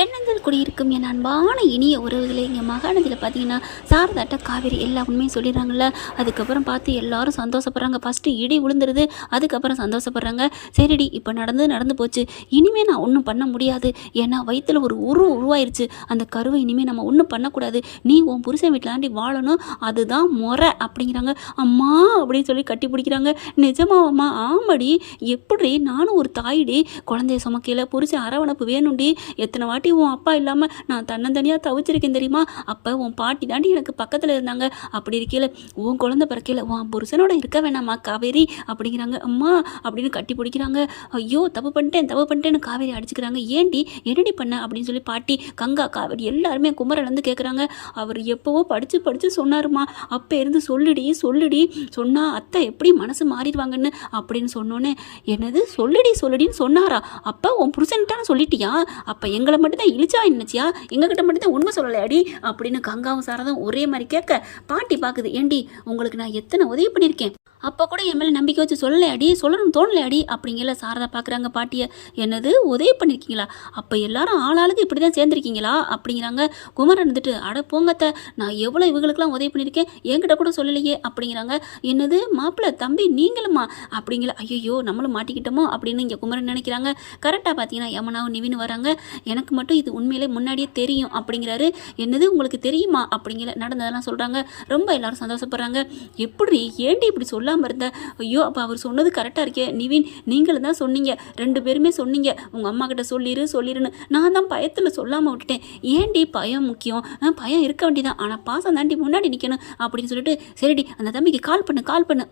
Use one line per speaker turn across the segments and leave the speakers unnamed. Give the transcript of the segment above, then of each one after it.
எண்ணங்கள் குடியிருக்கும் என் அன்பான இனிய உறவுகளை இங்கே மகாநதியில் பார்த்தீங்கன்னா சாரதாட்ட காவேரி எல்லா உண்மையும் சொல்லிடுறாங்கல்ல. அதுக்கப்புறம் பார்த்து எல்லாரும் சந்தோஷப்படுறாங்க. ஃபஸ்ட்டு இடி விழுந்துருது அதுக்கப்புறம் சந்தோஷப்படுறாங்க. சரிடி இப்போ நடந்து நடந்து போச்சு. இனிமேல் நான் ஒன்றும் பண்ண முடியாது. ஏன்னா வயிற்றில் ஒரு உருவம் உருவாயிருச்சு. அந்த கருவை இனிமேல் நம்ம ஒன்றும் பண்ணக்கூடாது. நீ உன் புருஷன் வீட்டிலாண்டி வாழணும். அதுதான் முறை அப்படிங்கிறாங்க. அம்மா அப்படின்னு சொல்லி கட்டி பிடிக்கிறாங்க. நிஜமாவம்மா? ஆமாடி. எப்படி நானும் ஒரு தாயிடி. குழந்தைய சுமக்கையில் புருஷன் அரவணைப்பு வேணும்டி. எத்தனை வாட்டி உன் அப்பா இல்லாமல் நான் தன்னந்தனியாக தவிச்சிருக்கேன் தெரியுமா? அப்போ உன் பாட்டி தாண்டி எனக்கு பக்கத்தில் இருந்தாங்க. அப்படி இருக்கையில் உன் குழந்தை பிறக்கையில் உன் புருஷனோட இருக்க வேணாமா காவேரி? அப்படிங்கிறாங்க. அம்மா அப்படின்னு கட்டி பிடிக்கிறாங்க. ஐயோ தப்பு பண்ணிட்டேன் தப்பு பண்ணிட்டேன்னு காவேரி அடிச்சுக்கிறாங்க. ஏண்டி என்னடி பண்ண? அப்படின்னு சொல்லி பாட்டி கங்கா காவேரி எல்லாருமே குமரன் வந்து கேட்குறாங்க அவர் எப்போவோ படித்து படித்து சொன்னாருமா. அப்போ இருந்து சொல்லுடி சொல்லுடி. சொன்னால் அத்தை எப்படி மனசு மாறிடுவாங்கன்னு அப்படின்னு சொன்னோன்னே என்னது? சொல்லுடி சொல்லுடின்னு சொன்னாரா? அப்போ உன் புருஷன்கிட்டான்னு சொல்லிட்டியா? அப்போ எங்களை மட்டும் தான் இழிச்சா என்னச்சியா? எங்ககிட்ட மட்டும் தான் உண்மை சொல்லலையாடி? அப்படின்னு கங்காவும் சாரதும் ஒரே மாதிரி கேட்க பாட்டி பார்க்குது ஏண்டி உங்களுக்கு நான் எத்தனை உதவி பண்ணியிருக்கேன்? அப்போ கூட என் மேலே நம்பிக்கை வச்சு சொல்லலையாடி சொல்லணும்னு தோணலையாடி அப்படிங்கிற சாரதா பார்க்குறாங்க பாட்டியை. என்னது? உதவி பண்ணியிருக்கீங்களா அப்போ எல்லாரும் ஆளாளுக்கு இப்படி தான் சேர்ந்துருக்கீங்களா? அப்படிங்கிறாங்க. குமரன் இருந்துட்டு அட போங்கத்த நான் எவ்வளோ இவங்களுக்குலாம் உதவி பண்ணியிருக்கேன் என்கிட்ட கூட சொல்லலையே அப்படிங்கிறாங்க. என்னது? மாப்பிள்ளை தம்பி நீங்களுமா? அப்படிங்களா ஐயோ நம்மளும் மாட்டிக்கிட்டோமோ அப்படின்னு இங்கே குமரன் நினைக்கிறாங்க. கரெக்டாக பார்த்தீங்கன்னா யமுனாவும் நிவின் வராங்க. எனக்கு மட்டும் இது உண்மையிலே முன்னாடியே தெரியும் அப்படிங்கிறாரு. என்னது? உங்களுக்கு தெரியுமா? அப்படிங்கிற நடந்ததெல்லாம் சொல்கிறாங்க ரொம்ப எல்லாரும் சந்தோஷப்படுறாங்க. எப்படி ஏண்டி இப்படி சொல்ல சொல்லாமல் இருந்தேன் ஐயோ அப்போ அவர் சொன்னது கரெக்டாக இருக்கே. நிவின் நீங்களும் தான் சொன்னீங்க. ரெண்டு பேருமே சொன்னீங்க. உங்கள் அம்மா கிட்ட சொல்லிடு சொல்லிடுன்னு நான் தான் பயத்தில் சொல்லாமல் விட்டுட்டேன். ஏன்டி பயம் முக்கியம்? ஆ, பயம் இருக்க வேண்டியதான் ஆனால் பாசம் தாண்டி முன்னாடி நிற்கணும் அப்படின்னு சொல்லிட்டு சரிடி அந்த தம்பிக்கு கால் பண்ணு கால் பண்ணு.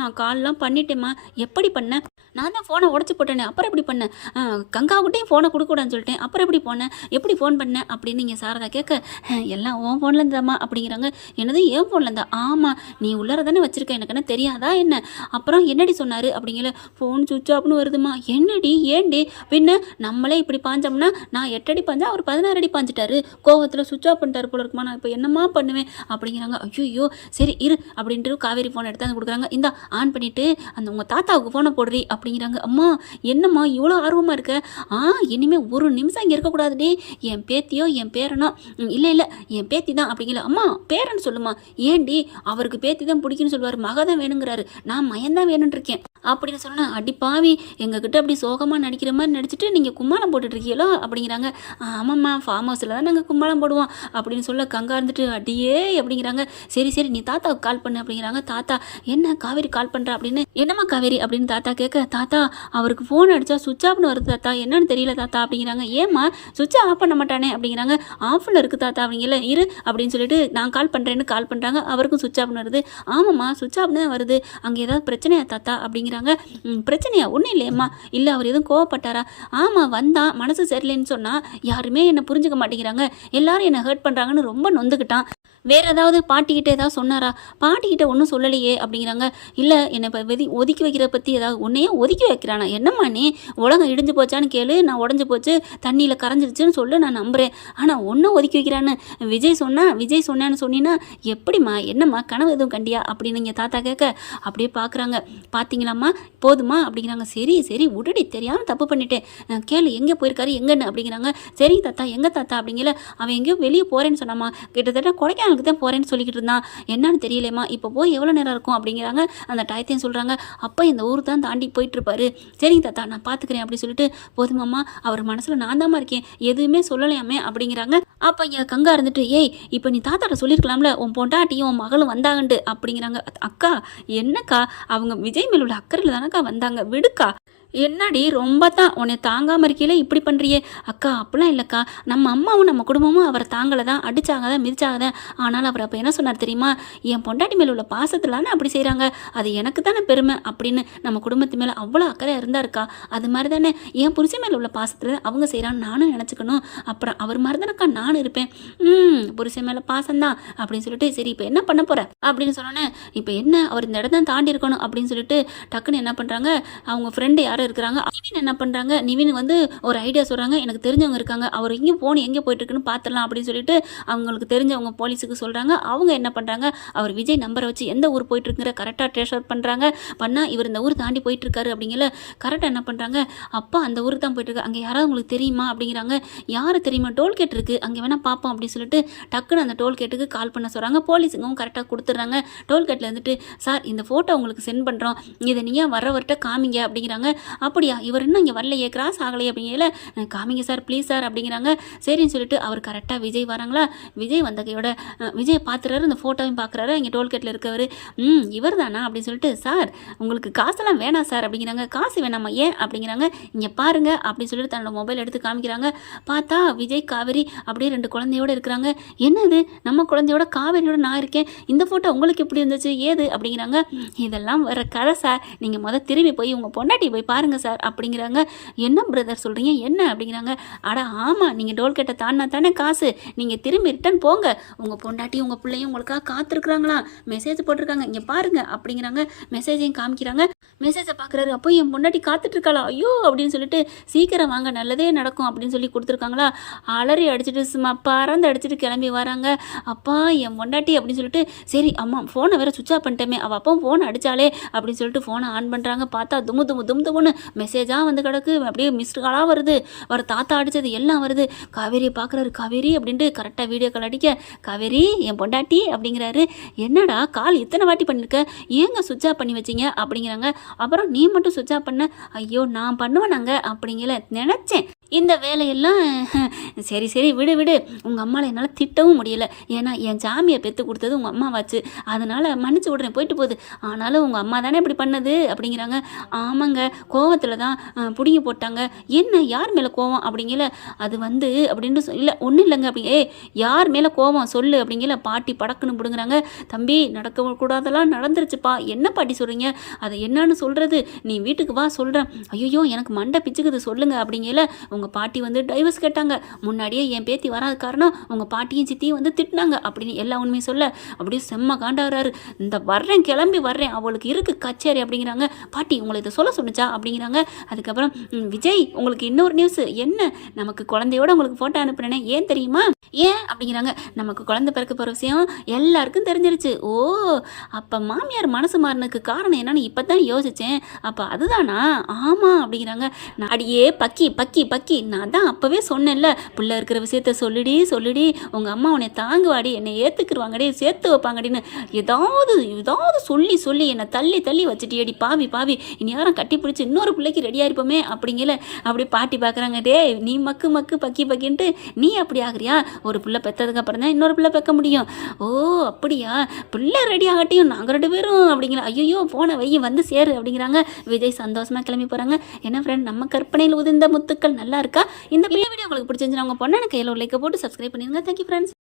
நான் கால்லாம் பண்ணிட்டேம்மா. எப்படி பண்ணேன் நான் தான் ஃபோனை உடச்சி போட்டேனே. அப்புறம் எப்படி பண்ணேன் ஆ, கங்காவுக்கிட்டையும் ஃபோனை கொடுக்கூடாதுன்னு சொல்லிட்டேன். அப்புறம் எப்படி போனேன் எப்படி ஃபோன் பண்ணேன் அப்படின்னு நீங்கள் சாரதா கேட்க எல்லாம் உன் ஃபோன்லேருந்தாம்மா அப்படிங்கிறாங்க. என்னது என் ஃபோன்லேருந்தா ஆமாம் நீ உள்ளார தானே வச்சிருக்க. எனக்கு என்ன தெரியாதா. என்ன? அப்புறம் என்னடி சொன்னார்? அப்படிங்கிற ஃபோன் சுவிட்ச் ஆஃப்னு வருதுமா என்னடி? ஏண்டி பின்ன நம்மளே இப்படி பாஞ்சோம்னா நான் எட்டடி பாஞ்சா அவர் பதினாறு அடி பாஞ்சிட்டாரு. கோவத்தில் சுவிட்ச் ஆஃப் பண்ணிட்டார் போல இருக்குமா? நான் இப்போ என்னம்மா பண்ணுவேன்? அப்படிங்கிறாங்க. ஐயோ சரி இரு அப்படின்ட்டு காவேரி ஃபோன் எடுத்து வந்து கொடுக்குறாங்க. இந்தா ஆன் பண்ணிவிட்டு அந்த உங்கள் தாத்தாவுக்கு ஃபோனை போடுறி அப்படிங்கிறாங்க. அம்மா என்னம்மா இவ்வளோ ஆர்வமாக இருக்க? ஆ இனிமேல் ஒரு நிமிஷம் இங்கே இருக்கக்கூடாதுடி. என் பேத்தியோ என் பேரனோ இல்லை இல்லை என் பேத்தி தான் அப்படிங்கிற. அம்மா பேரன் சொல்லுமா? ஏண்டி அவருக்கு பேத்தி தான் பிடிக்குன்னு சொல்லுவார். மகதான் வேணும். வேணுங்கிறாரு. நான் மயந்தான் வேணும்னு இருக்கேன் அப்படின்னு சொன்னேன் அடி பாவி எங்ககிட்ட அப்படி சோகமாக நடிக்கிற மாதிரி நடிச்சுட்டு நீங்கள் கும்மாளம் போட்டுட்ருக்கீங்களோ அப்படிங்கிறாங்க. ஆமாம்மா ஃபார்ம் ஹவுஸில் தான் நாங்கள் கும்மாளம் போடுவோம் அப்படின்னு சொல்ல கங்கா இருந்துட்டு அடியே அப்படிங்கிறாங்க. சரி சரி நீ தாத்தாவுக்கு கால் பண்ணு அப்படிங்கிறாங்க. தாத்தா என்ன காவேரி கால் பண்ணுறா அப்படின்னு என்னம்மா காவேரி? அப்படின்னு தாத்தா கேட்க தாத்தா அவருக்கு ஃபோன் அடித்தா சுவிட்ச் ஆஃப்னு வருது தாத்தா என்னன்னு தெரியல தாத்தா அப்படிங்கிறாங்க. ஏம்மா சுவிட்ச் ஆஃப் பண்ண மாட்டானே அப்படிங்கிறாங்க. ஆஃபில் இருக்குது தாத்தா அப்படிங்கல இரு அப்படின்னு சொல்லிட்டு நான் கால் பண்ணுறேன்னு கால் பண்ணுறாங்க அவருக்கும் சுவிட்ச் ஆஃப்னு வருது. ஆமாம்மா சுவிட்ச் ஆஃப்னு தான் வருது. அங்கே ஏதாவது பிரச்சனையா தாத்தா? அப்படிங்கிறாங்க. பிரச்சனையா? ஒன்றும் இல்லையம்மா. இல்லை அவர் எதுவும் கோவப்பட்டாரா? ஆமாம் வந்தால் மனசு சரியில்லைன்னு சொன்னால் யாருமே என்னை புரிஞ்சுக்க மாட்டேங்கிறாங்க. எல்லாரும் என்னை ஹர்ட் பண்ணுறாங்கன்னு ரொம்ப நொந்துக்கிட்டான். வேற ஏதாவது பாட்டிக்கிட்ட ஏதாவது சொன்னாரா? பாட்டிக்கிட்ட ஒன்றும் சொல்லலையே அப்படிங்கிறாங்க. இல்லை என்னை இப்போ வெதி ஒதுக்கி வைக்கிற பற்றி ஏதாவது உன்னையே ஒதுக்கி வைக்கிறானா? என்னம்மா நீ? உலகம் இடிஞ்சு போச்சான்னு கேளு நான் உடஞ்சி போச்சு தண்ணியில் கரைஞ்சிருச்சுன்னு சொல்லு நான் நம்புகிறேன் ஆனால் ஒன்றும் ஒதுக்கி வைக்கிறான்னு விஜய் சொன்னா விஜய் சொன்னான்னு சொன்னீன்னா எப்படிம்மா என்னம்மா கனவு எதுவும் கண்டியா? அப்படின்னு இங்கே தாத்தா கேட்க அப்படியே பார்க்குறாங்க பார்த்தீங்களாம்மா போதுமா அப்படிங்கிறாங்க. சரி சரி உடடி தெரியாமல் தப்பு பண்ணிட்டேன். கேளு எங்கே போயிருக்காரு எங்கன்னு அப்படிங்கிறாங்க. சரி தாத்தா எங்கே தாத்தா அப்படிங்கிற அவன் எங்கேயோ வெளியே போகிறேன்னு சொன்னாம்மா. கிட்டத்தட்ட கொடைக்கானலுக்கு தான் போகிறேன்னு சொல்லிக்கிட்டு இருந்தான் என்னன்னு தெரியலேம்மா இப்போ போய் எவ்வளோ நேரம் இருக்கும்? அப்படிங்கிறாங்க. அந்த டயத்தையும் சொல்கிறாங்க அப்போ இந்த ஊர் தான் தாண்டி போயிட்டுருப்பாரு. சரிங்க தாத்தா நான் பார்த்துக்கிறேன் அப்படின்னு சொல்லிட்டு போதுமாம்மா அவர் மனசில் நான் தான்மா இருக்கேன். எதுவுமே சொல்லலையாமே அப்படிங்கிறாங்க. அப்போ இங்கே கங்கா இருந்துட்டு ஏய் இப்போ நீ தாத்தாட்ட சொல்லியிருக்கலாம்ல உன் பொண்டாட்டியும் உன் மகளும் வந்தாங்கன்ட்டு அப்படிங்கிறாங்க. அக்கா என்னக்கா அவங்க விஜய் மேல் உள்ள அக்கறையில் தானக்கா வந்தாங்க? விடுக்கா என்னடி ரொம்ப தான் உன்னை தாங்காமல் இருக்கையில இப்படி பண்ணுறியே அக்கா அப்படிலாம் இல்லைக்கா. நம்ம அம்மாவும் நம்ம குடும்பமும் அவரை தாங்கலை தான் அடிச்சாங்க தான் மிதிச்சாங்க தான் ஆனால் அவர் அப்போ என்ன சொன்னார் தெரியுமா? என் பொண்டாட்டி மேலே உள்ள பாசத்தில் அப்படி செய்கிறாங்க அது எனக்கு தானே பெருமை அப்படின்னு நம்ம குடும்பத்து மேலே அவ்வளோ அக்கறை இருந்தாருக்கா? அது மாதிரி தானே என் புருஷன் மேலே உள்ள பாசத்தில் அவங்க செய்கிறான்னு நானும் நினச்சிக்கணும். அப்புறம் அவர் மாதிரி தானேக்கா நானும் இருப்பேன். ம் புருஷன் மேலே பாசம்தான் அப்படின்னு சொல்லிட்டு சரி இப்போ என்ன பண்ண போகிற அப்படின்னு சொன்னோன்னே இப்போ என்ன? அவர் இந்த இடத்த தாண்டி இருக்கணும் அப்படின்னு சொல்லிட்டு டக்குன்னு என்ன பண்ணுறாங்க அவங்க ஃப்ரெண்டு யார்? வேற இருக்கிறாங்க. நிவின் என்ன பண்ணுறாங்க நிவின் வந்து ஒரு ஐடியா சொல்கிறாங்க எனக்கு தெரிஞ்சவங்க இருக்காங்க. அவர் இங்கே போன் எங்கே போயிட்டுருக்குன்னு பார்த்துடலாம் அப்படின்னு சொல்லிட்டு அவங்களுக்கு தெரிஞ்சவங்க போலீஸுக்கு சொல்கிறாங்க அவங்க என்ன பண்ணுறாங்க அவர் விஜய் நம்பரை வச்சு எந்த ஊர் போயிட்டுருக்குற கரெக்டாக ட்ரேஸ் அவுட் பண்ணுறாங்க பண்ணால் இவர் இந்த ஊர் தாண்டி போயிட்டுருக்காரு அப்படிங்கிற கரெக்டாக என்ன பண்ணுறாங்க அப்பா அந்த ஊருக்கு தான் போயிட்டுருக்காரு அங்கே யாராவது உங்களுக்கு தெரியுமா அப்படிங்கிறாங்க. யார் தெரியுமா? டோல்கேட் இருக்குது அங்கே வேணால் பார்ப்போம் அப்படின்னு சொல்லிட்டு டக்குன்னு அந்த டோல்கேட்டுக்கு கால் பண்ண சொல்கிறாங்க போலீஸுங்கவும் கரெக்டாக கொடுத்துட்றாங்க. டோல்கேட்டில் இருந்துட்டு சார் இந்த ஃபோட்டோ உங்களுக்கு சென்ட் பண்ணுறோம் இதை நீங்கள் வரவர்கிட்ட காமிங்க? அப்படிங்கிறாங்க. அப்படியா? இவர் இன்னும் இங்கே வரலையே கிராஸ் ஆகலையே அப்படிங்கிறல காமிங்க சார் ப்ளீஸ் சார் அப்படிங்கிறாங்க. சரின்னு சொல்லிட்டு அவர் கரெக்டாக விஜய் வராங்களா? விஜய் வந்தகையோட விஜய் பார்த்துறாரு இந்த ஃபோட்டோவையும் பார்க்குறாரு இங்கே டோல்கேட்டில் இருக்கவர். ம் இவர் தானா? அப்படின்னு சொல்லிட்டு சார் உங்களுக்கு காசெல்லாம் வேணாம் சார் அப்படிங்கிறாங்க. காசு வேணாமா ஏன்? அப்படிங்கிறாங்க. இங்கே பாருங்க அப்படின்னு சொல்லிட்டு தன்னோட மொபைல் எடுத்து காமிக்கிறாங்க. பார்த்தா விஜய் காவேரி அப்படியே ரெண்டு குழந்தையோட இருக்கிறாங்க. என்னது நம்ம குழந்தையோட காவேரியோட நான் இருக்கேன். இந்த ஃபோட்டோ உங்களுக்கு எப்படி இருந்துச்சு? ஏது? அப்படிங்கிறாங்க. இதெல்லாம் வர கதை சார் நீங்கள் மொதல் திரும்பி போய் உங்கள் பொண்டாட்டி போய் பாருங்க சார் அப்படிங்கிறாங்க. என்ன பிரதர் சொல்கிறீங்க என்ன? அப்படிங்கிறாங்க. அட ஆமாம் நீங்கள் டோல்கேட்டை தாண்டினா தானே காசு. நீங்கள் திரும்பி ரிட்டன் போங்க. உங்கள் பொண்டாட்டி உங்கள் பிள்ளையும் உங்களுக்காக காத்திருக்குறாங்களா? மெசேஜ் போட்டிருக்காங்க. இங்கே பாருங்க அப்படிங்கிறாங்க. மெசேஜையும் காமிக்கிறாங்க. மெசேஜை பார்க்குறாரு அப்போ என் பொண்டாட்டி காத்துட்டு இருக்காளா ஐயோ அப்படின்னு சொல்லிட்டு சீக்கிரம் வாங்க. நல்லதே நடக்கும் அப்படின்னு சொல்லி கொடுத்துருக்காங்களா. அலறி அடிச்சுட்டு சும்மா பறந்து அடிச்சிட்டு கிளம்பி வராங்க. அப்பா என் பொண்டாட்டி அப்படின்னு சொல்லிட்டு சரி அம்மா ஃபோனை வேற சுவிச் ஆஃப் பண்ணிட்டேமே. அவள் அப்போ ஃபோன் அடிச்சாலே அப்படின்னு சொல்லிட்டு ஃபோனை ஆன் பண்ணுறாங்க பார்த்தா தும்மு தும்மு தும் தும்முன்னு மெசேஜாக வந்து கிடக்கு. அப்படியே மிஸ்டு காலாக வருது. அவர் தாத்தா அடித்தது எல்லாம் வருது. காவேரி பார்க்குறாரு காவேரி அப்படின்ட்டு கரெக்டாக வீடியோ கால் அடிக்க. காவேரி என் பொண்டாட்டி அப்படிங்கிறாரு. என்னடா கால் இத்தனை வாட்டி பண்ணியிருக்க ஏங்க சுவிட்ச் ஆஃப் பண்ணி வச்சீங்க? அப்படிங்கிறாங்க. அப்புறம் நீ மட்டும் சுவிச் ஆஃப் பண்ண? ஐயோ நான் பண்ணுவேனாங்க. அப்படிங்கல நினச்சேன். இந்த வேலையெல்லாம் சரி சரி விடு விடு. உங்கள் அம்மாவில் என்னால் திட்டவும் முடியல. ஏன்னா என் சாமியை பெற்று கொடுத்தது உங்கள் அம்மாவாச்சு. அதனால் மன்னிச்சு விட்றேன் போயிட்டு போகுது. ஆனாலும் உங்கள் அம்மா தானே இப்படி பண்ணது? அப்படிங்கிறாங்க. ஆமாங்க கோவத்தில் தான் பிடிங்கி போட்டாங்க. என்ன யார் மேலே கோவம்? அப்படிங்கல அது வந்து அப்படின்னு இல்லை ஒன்றும் இல்லைங்க. அப்படி ஏ யார் மேலே கோவம்? சொல்லு அப்படிங்கல பாட்டி படக்குன்னு பிடுங்குறாங்க. தம்பி நடக்க கூடாதெல்லாம் நடந்துருச்சுப்பா. என்ன பாட்டி சொல்கிறீங்க அதை என்னன்னு சொல்கிறது நீ வீட்டுக்கு வா சொல்கிறேன் ஐயோ எனக்கு மண்டை பிச்சுக்குது சொல்லுங்க. அப்படிங்கல உங்கள் பாட்டி வந்து டைவர்ஸ் கேட்டாங்க. முன்னாடியே என் பேத்தி வராத காரணம் உங்கள் பாட்டியும் சித்தியும் வந்து திட்டினாங்க அப்படின்னு எல்லா உண்மையும் சொல்ல. அப்படியே செம்ம காண்டாகிறாரு. இந்த வர்றேன் கிளம்பி வர்றேன் அவளுக்கு இருக்கு கச்சேரி அப்படிங்கிறாங்க. பாட்டி உங்களை இதை சொல்ல சொன்னுச்சா அப்படிங்கிறாங்க. அதுக்கப்புறம் விஜய் உங்களுக்கு இன்னொரு நியூஸ் என்ன? நமக்கு குழந்தையோட உங்களுக்கு ஃபோட்டோ அனுப்புனேனே. ஏன் தெரியுமா? ஏன்? அப்படிங்கிறாங்க. நமக்கு குழந்தை பிறக்க போகிற விஷயம் எல்லாருக்கும் தெரிஞ்சிருச்சு. ஓ அப்போ மாமியார் மனசு மாறினதுக்கு காரணம் என்னன்னு இப்போ தான் யோசித்தேன் அப்போ அதுதானா? ஆமாம் அப்படிங்கிறாங்க. நான் அடியே பக்கி பக்கி பக்கி. நான் தான் அப்போவே சொன்னேன்ல பிள்ளை இருக்கிற விஷயத்த சொல்லிடி சொல்லிடி உங்கள் அம்மா உன்னை தாங்குவாடி என்னை ஏற்றுக்குருவாங்கடி சேர்த்து வைப்பாங்கடின்னு ஏதாவது ஏதாவது சொல்லி சொல்லி என்னை தள்ளி தள்ளி வச்சுட்டியடி பாவி பாவி. இனி யாரும் கட்டி பிடிச்சி இன்னொரு பிள்ளைக்கு ரெடியாக இருப்போமே அப்படிங்கல. அப்படி பாட்டி பார்க்குறாங்க டேய் நீ மக்கு மக்கு பக்கி பக்கின்ட்டு நீ அப்படி ஆகுறியா? ஒரு பிள்ளை பெற்றதுக்கு அப்புறம் தான் இன்னொரு பிள்ளை பெக்க முடியும். ஓ அப்படியா? பிள்ளை ரெடி ஆகட்டியும் நாங்கள் ரெண்டு பேரும். அப்படிங்கிற ஐயோ போன வையும் வந்து சேரு அப்படிங்கிறாங்க. விஜய் சந்தோஷமாக கிளம்பி போகிறாங்க என்ன ஃப்ரெண்ட் நம்ம கற்பனையில் உதிர்ந்த முத்துக்கள் நல்லா இருக்கா? இந்த வீடியோ உங்களுக்கு பிடிச்சிருந்துச்சு அவங்க பொண்ணான கையில் ஒரு லைக்கை போட்டு சப்ஸ்கிரைப் பண்ணிடுங்க. Thank you friends